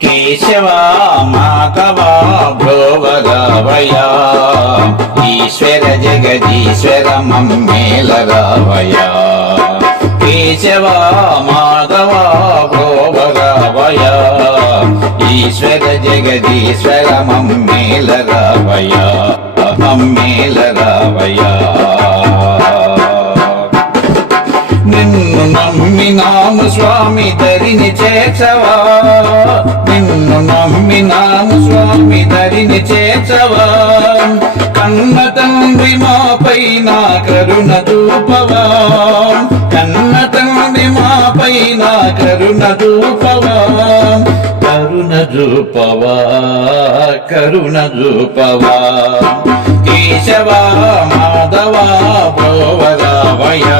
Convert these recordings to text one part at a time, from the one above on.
కేశవ మాధవ భోవరావయ ఈశ్వర జగదీశ్వర మమ్మేల రావయ కేశవ మాధవ భోవరావయ ఈశ్వర జగదీశ్వర మమ్మేల స్వామి దరిని చేర్చవా? నిన్ను నమ్మినాము స్వామి దరిని చేర్చవా? కన్న తండ్రి మాపై నా కరుణ చూపవా? కన్న తండ్రి మాపై నా కరుణ చూపవా? కరుణ చూపవా? కరుణ చూపవా? కేశవా మాధవా భోవరావయా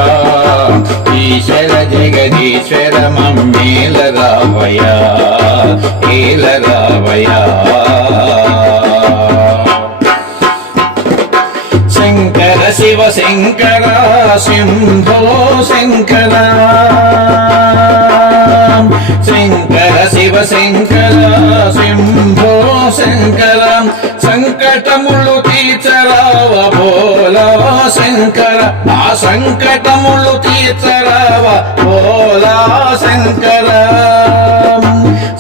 ఈశ్వర జగదీశ్వర మమ్మేల రావయ ఏల రావయ శంకర శివ శంకర శంభో శంకర. శంకర శివ శంకర శంభో శంకర. సంకటములు తీర్చరావ బోలవా శంకర. ఆ సంకటములు తీర్చరావ భోలా శంకర.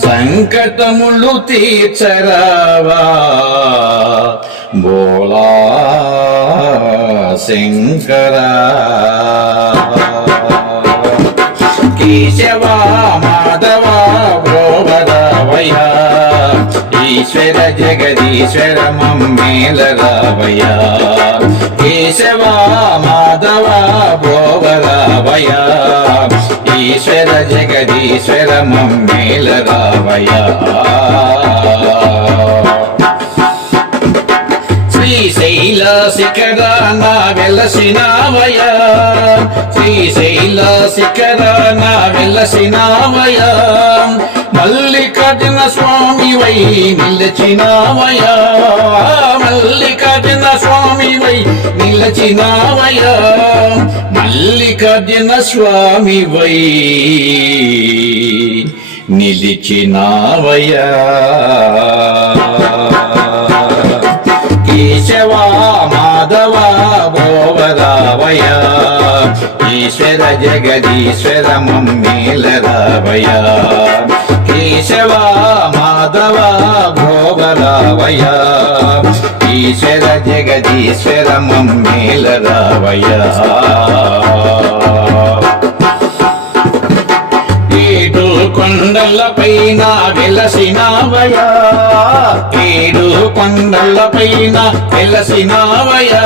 సంకటములు తీర్చరావా. బోలా శంకర. కేశవ మాధవ భోవరావయ ఈశ్వర జగదీశ్వర మమ్మేల రావయ కేశవ మాధవ భోవరావయ ఈశ్వర జగదీశ్వర మమ్మేల రావయ శ్రీశైల శిఖరాన వెలసినామయ శ్రీశైల శిఖరాన వెలసినామయ మల్లికార్జున స్వామి వై నిలచినామయ మల్లికార్జున స్వామి వై నిలచినామయ మల్లికార్జున స్వామి వై నిలిచినావయ కేశవ మాధవ భోవరావయ ఈశ్వర జగదీశ్వర మమ్మేల రావయ కేశవ మాధవ భోవరావయ ఈశ్వర జగదీశ్వర మమ్మేల రావయ ఏడు కొండల పైన వెలసినావయా ఏడు కొండల పైన వెలసినావయా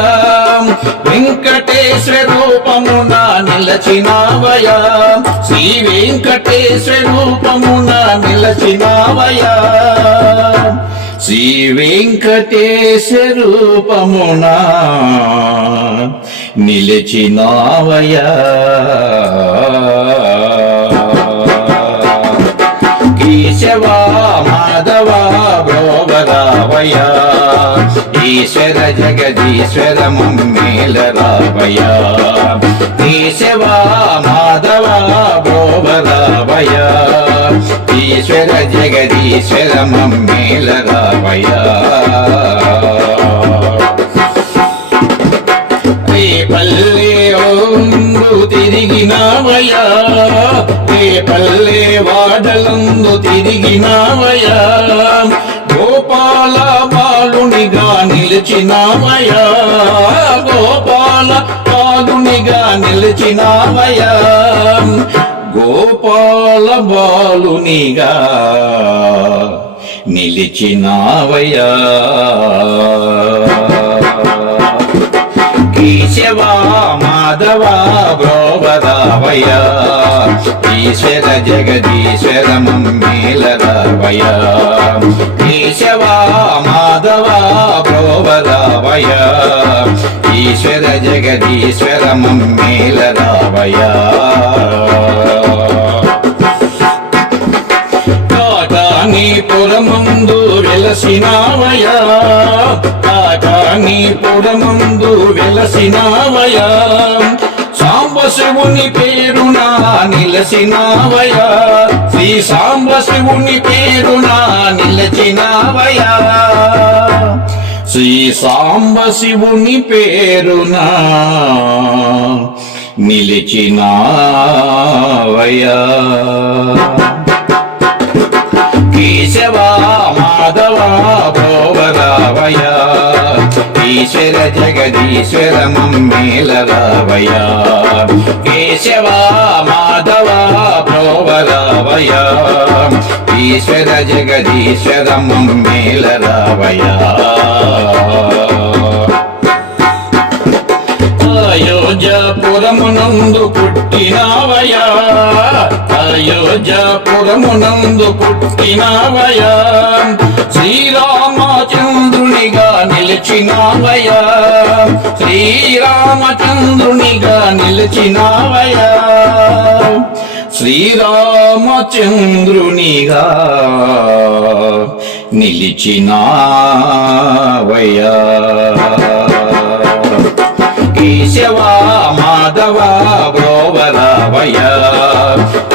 వెంకటేశ్వర రూపమున నిలచినావయా శ్రీ వెంకటేశ్వర రూపమున నిలచినావయా శ్రీ వెంకటేశ్వర రూపమున నిలిచినావయా కేశవ మాధవ ఈశ్వర జగదీశ్వర మమ్మేల రావయ కేశవ మాధవ భోగరావయ ఈశ్వర జగదీశ్వర మమ్మేల రావయ రేపల్లే ఒందు తిరిగినావయా రేపల్లే వాడలందు తిరిగినావయా గోపాల బాలునిగా నిలిచినావయా గోపాల బాలునిగా నిలిచినావయా గోపాల బాలునిగా నిలిచినావయా కేశవా మాధవ భ్రోవరావయ ఈశ్వర జగదీశ్వర మమ్మేల కేశవా కేశవ మాధవ భ్రోవరావయ ఈశ్వర జగదీశ్వర మమ్మేల రావయ కాటానీపురమందు వెలసినావయా కాటానీపురమందు వెలసినావయా శివుని పేరున నిలచినావయా శ్రీ సాంబ శివుని పేరున నిలచినావయా శ్రీ సాంబ శివుని పేరున నిలిచినావయా కేశవ మాధవ భోవరావయ ఈశ్వర జగదీశ్వర మమ్మేలరావయ కేశవ మాధవ భోవరావయ ఈశ్వర జగదీశ్వర మమ్మేలరావయ అయోధ్యపురమునందు పుట్టినావయా అయోధ్యపురమునందు పుట్టినావయా శ్రీరామచంద్రునిగా నిలిచినావయా శ్రీరామచంద్రునిగా నిలిచినావయా శ్రీరామచంద్రునిగా నిలిచినావయా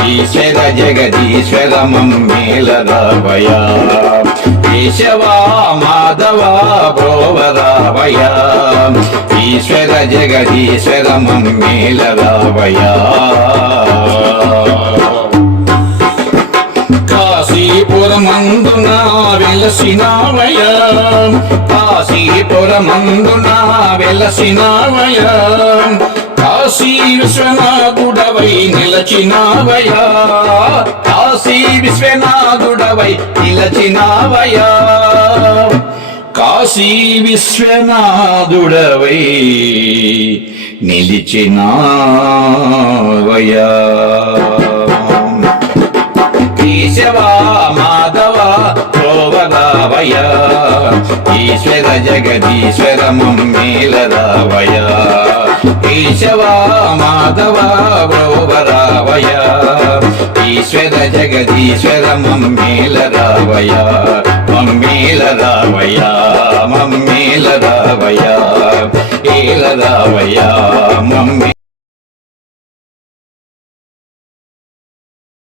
ఈశ్వర జగదీశ్వర మమ్మేలరావయ కేశవ మాధవ ప్రోవరావయ ఈశ్వర జగదీశ్వర మమ్మేలరావయ కాశీపురమందున వెలసినావయ కాశీపురమందున వెలసినావయ కాశీ విశ్వనాథుడవై నిలచినావయా కాశీ విశ్వనాథుడవై నిలచినావయా కాశీ విశ్వనాథుడవై నిలిచినావయా కేశవా గోవరావయ ఈశ్వర జగదీశ్వర మమ్మేలరావయ కేశవ మాధవ గోవరావయ ఈశ్వర జగదీశ్వర మమ్మేలరావయ మమ్మేలరావయ మమ్మేలరావయ ఏలరావయ మమ్మీ